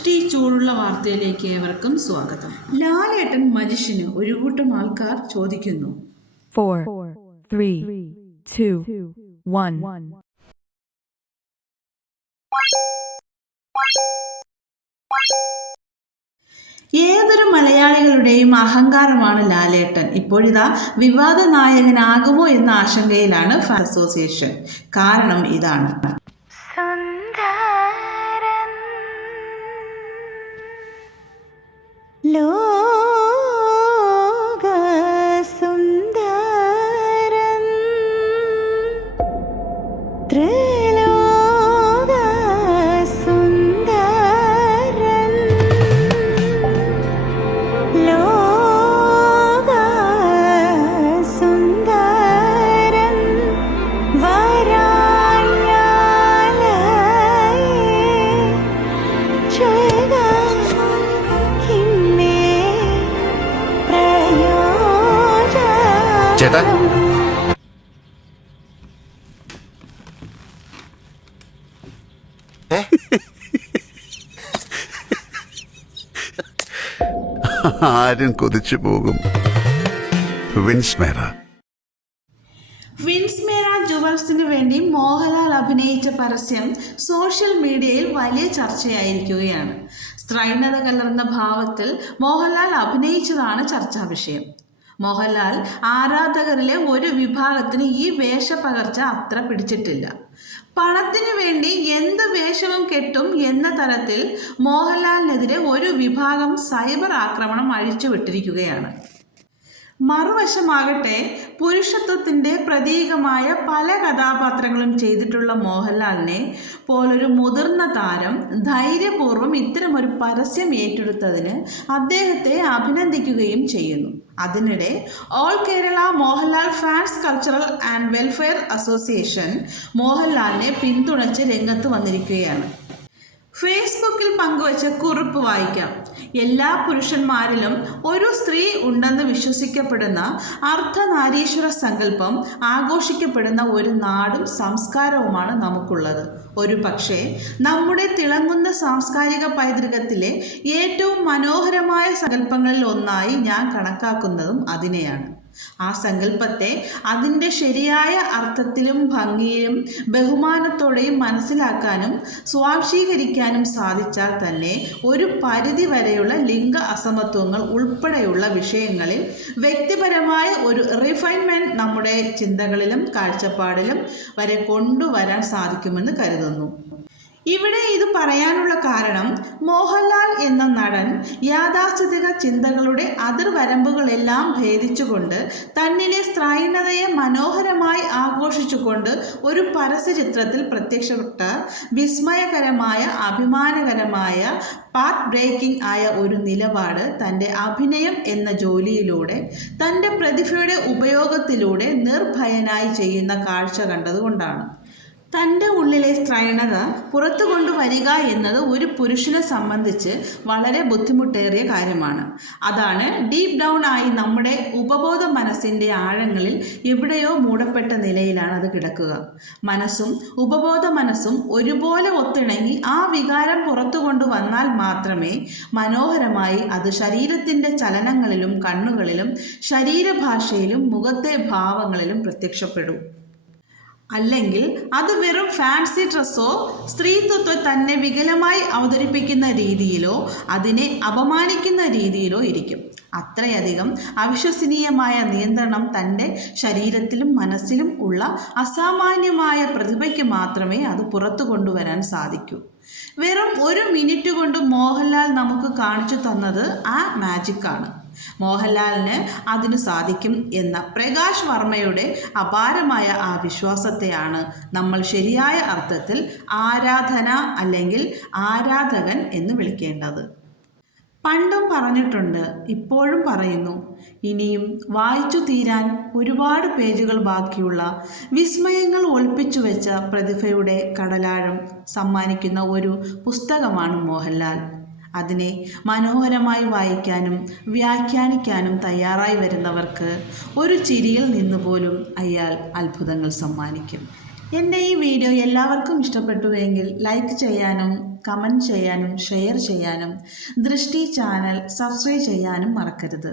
ഇഷ്ടി ചൂടുള്ള വാർത്തയിലേക്ക് ഏവർക്കും സ്വാഗതം. ലാലേട്ടൻ മജിഷ്യന് ഒരു കൂട്ടം ആൾക്കാർ ചോദിക്കുന്നു. 4, 3, 2, 1. ഏതൊരു മലയാളികളുടെയും അഹങ്കാരമാണ് ലാലേട്ടൻ. ഇപ്പോഴിതാ വിവാദ നായകനാകുമോ എന്ന ആശങ്കയിലാണ് ഫാൻ അസോസിയേഷൻ. കാരണം ഇതാണ്. ചേട്ടാ, ആരും കൊതിച്ചു പോകും. വിൻസ്മേറ ജുവൽസിന് വേണ്ടി മോഹൻലാൽ അഭിനയിച്ച പരസ്യം സോഷ്യൽ മീഡിയയിൽ വലിയ ചർച്ചയായിരിക്കുകയാണ്. സ്ത്രൈണത കലർന്ന ഭാവത്തിൽ മോഹൻലാൽ അഭിനയിച്ചതാണ് ചർച്ചാ വിഷയം. മോഹൻലാൽ ആരാധകരിലെ ഒരു വിഭാഗത്തിന് ഈ വേഷപ്പകർച്ച അത്ര പിടിച്ചിട്ടില്ല. പണത്തിനു വേണ്ടി എന്ത് വേഷവും കെട്ടും എന്ന തരത്തിൽ മോഹൻലാലിനെതിരെ ഒരു വിഭാഗം സൈബർ ആക്രമണം അഴിച്ചുവിട്ടിരിക്കുകയാണ്. മറുവശമാകട്ടെ, പുരുഷത്വത്തിൻ്റെ പ്രതീകമായ പല കഥാപാത്രങ്ങളും ചെയ്തിട്ടുള്ള മോഹൻലാലിനെ പോലൊരു മുതിർന്ന താരം ധൈര്യപൂർവ്വം ഇത്തരമൊരു പരസ്യം ഏറ്റെടുത്തതിന് അദ്ദേഹത്തെ അഭിനന്ദിക്കുകയും ചെയ്യുന്നു. അതിനിടെ all Kerala Mohanlal fans cultural and welfare association മോഹൻലാലിനെ പിന്തുണച്ച് രംഗത്ത് വന്നിരിക്കുകയാണ്. ഫേസ്ബുക്കിൽ പങ്കുവച്ച കുറിപ്പ് വായിക്കാം. എല്ലാ പുരുഷന്മാരിലും ഒരു സ്ത്രീ ഉണ്ടെന്ന് വിശ്വസിക്കപ്പെടുന്ന അർദ്ധനാരീശ്വര സങ്കല്പം ആഘോഷിക്കപ്പെടുന്ന ഒരു നാടും സംസ്കാരവുമാണ് നമുക്കുള്ളത്. ഒരു പക്ഷേ നമ്മുടെ തിളങ്ങുന്ന സാംസ്കാരിക പൈതൃകത്തിലെ ഏറ്റവും മനോഹരമായ സങ്കല്പങ്ങളിൽ ഒന്നായി ഞാൻ കണക്കാക്കുന്നതും അതിനെയാണ്. ആ സങ്കല്പത്തെ അതിൻ്റെ ശരിയായ അർത്ഥത്തിലും ഭംഗിയിലും ബഹുമാനത്തോടെയും മനസ്സിലാക്കാനും സ്വാംശീകരിക്കാനും സാധിച്ചാൽ തന്നെ ഒരു പരിധി വരെയുള്ള ലിംഗ അസമത്വങ്ങൾ ഉൾപ്പെടെയുള്ള വിഷയങ്ങളിൽ വ്യക്തിപരമായ ഒരു റിഫൈൻമെൻറ്റ് നമ്മുടെ ചിന്തകളിലും കാഴ്ചപ്പാടിലും വരെ കൊണ്ടുവരാൻ സാധിക്കുമെന്ന് കരുതുന്നു. ഇവിടെ ഇത് പറയാനുള്ള കാരണം, മോഹൻലാൽ എന്ന നടൻ യാഥാസ്ഥിതിക ചിന്തകളുടെ അതിർവരമ്പുകളെല്ലാം ഭേദിച്ചുകൊണ്ട് തന്നിലെ സ്ത്രൈണതയെ മനോഹരമായി ആഘോഷിച്ചുകൊണ്ട് ഒരു പരസ്യചിത്രത്തിൽ പ്രത്യക്ഷപ്പെട്ട വിസ്മയകരമായ അഭിമാനകരമായ പാത്ത് ബ്രേക്കിംഗ് ആയ ഒരു നിലപാട് തൻ്റെ അഭിനയം എന്ന ജോലിയിലൂടെ തൻ്റെ പ്രതിഭയുടെ ഉപയോഗത്തിലൂടെ നിർഭയനായി ചെയ്യുന്ന കാഴ്ച കണ്ടതുകൊണ്ടാണ്. തൻ്റെ ഉള്ളിലെ സ്ത്രൈണത പുറത്തു കൊണ്ടുവരിക എന്നത് ഒരു പുരുഷനെ സംബന്ധിച്ച് വളരെ ബുദ്ധിമുട്ടേറിയ കാര്യമാണ്. അതാണ് ഡീപ്പ് ഡൗൺ ആയി നമ്മുടെ ഉപബോധ മനസ്സിൻ്റെ ആഴങ്ങളിൽ എവിടെയോ മൂടപ്പെട്ട നിലയിലാണ് അത് കിടക്കുക. മനസ്സും ഉപബോധ മനസ്സും ഒരുപോലെ ഒത്തിണങ്ങി ആ വികാരം പുറത്തു കൊണ്ടുവന്നാൽ മാത്രമേ മനോഹരമായി അത് ശരീരത്തിൻ്റെ ചലനങ്ങളിലും കണ്ണുകളിലും ശരീരഭാഷയിലും മുഖത്തെ ഭാവങ്ങളിലും പ്രത്യക്ഷപ്പെടൂ. അല്ലെങ്കിൽ അത് വെറും ഫാൻസി ഡ്രസ്സോ സ്ത്രീത്വത്തെ തന്നെ വികലമായി അവതരിപ്പിക്കുന്ന രീതിയിലോ അതിനെ അപമാനിക്കുന്ന രീതിയിലോ ഇരിക്കും. അത്രയധികം അവിശ്വസനീയമായ നിയന്ത്രണം തൻ്റെ ശരീരത്തിലും മനസ്സിലും ഉള്ള അസാമാന്യമായ പ്രതിഭയ്ക്ക് മാത്രമേ അത് പുറത്തു കൊണ്ടുവരാൻ സാധിക്കൂ. വെറും ഒരു മിനിറ്റ് കൊണ്ട് മോഹൻലാൽ നമുക്ക് കാണിച്ചു തന്നത് ആ മാജിക്കാണ്. മോഹൻലാലിന് അതിനു സാധിക്കും എന്ന പ്രകാശ് വർമ്മയുടെ അപാരമായ ആ വിശ്വാസത്തെയാണ് നമ്മൾ ശരിയായ അർത്ഥത്തിൽ ആരാധന അല്ലെങ്കിൽ ആരാധകൻ എന്ന് വിളിക്കേണ്ടത്. പണ്ടും പറഞ്ഞിട്ടുണ്ട്, ഇപ്പോഴും പറയുന്നു, ഇനിയും വായിച്ചു തീരാൻ ഒരുപാട് പേജുകൾ ബാക്കിയുള്ള വിസ്മയങ്ങൾ ഒളിപ്പിച്ചു വെച്ച പ്രതിഭയുടെ കടലാഴം സമ്മാനിക്കുന്ന ഒരു പുസ്തകമാണ് മോഹൻലാൽ. അതിനെ മനോഹരമായി വായിക്കാനും വ്യാഖ്യാനിക്കാനും തയ്യാറായി വരുന്നവർക്ക് ഒരു ചിരിയിൽ നിന്നുപോലും അയാൾ അത്ഭുതങ്ങൾ സമ്മാനിക്കും. എൻ്റെ ഈ വീഡിയോ എല്ലാവർക്കും ഇഷ്ടപ്പെട്ടുവെങ്കിൽ ലൈക്ക് ചെയ്യാനും കമൻറ്റ് ചെയ്യാനും ഷെയർ ചെയ്യാനും ദൃഷ്ടി ചാനൽ സബ്സ്ക്രൈബ് ചെയ്യാനും മറക്കരുത്.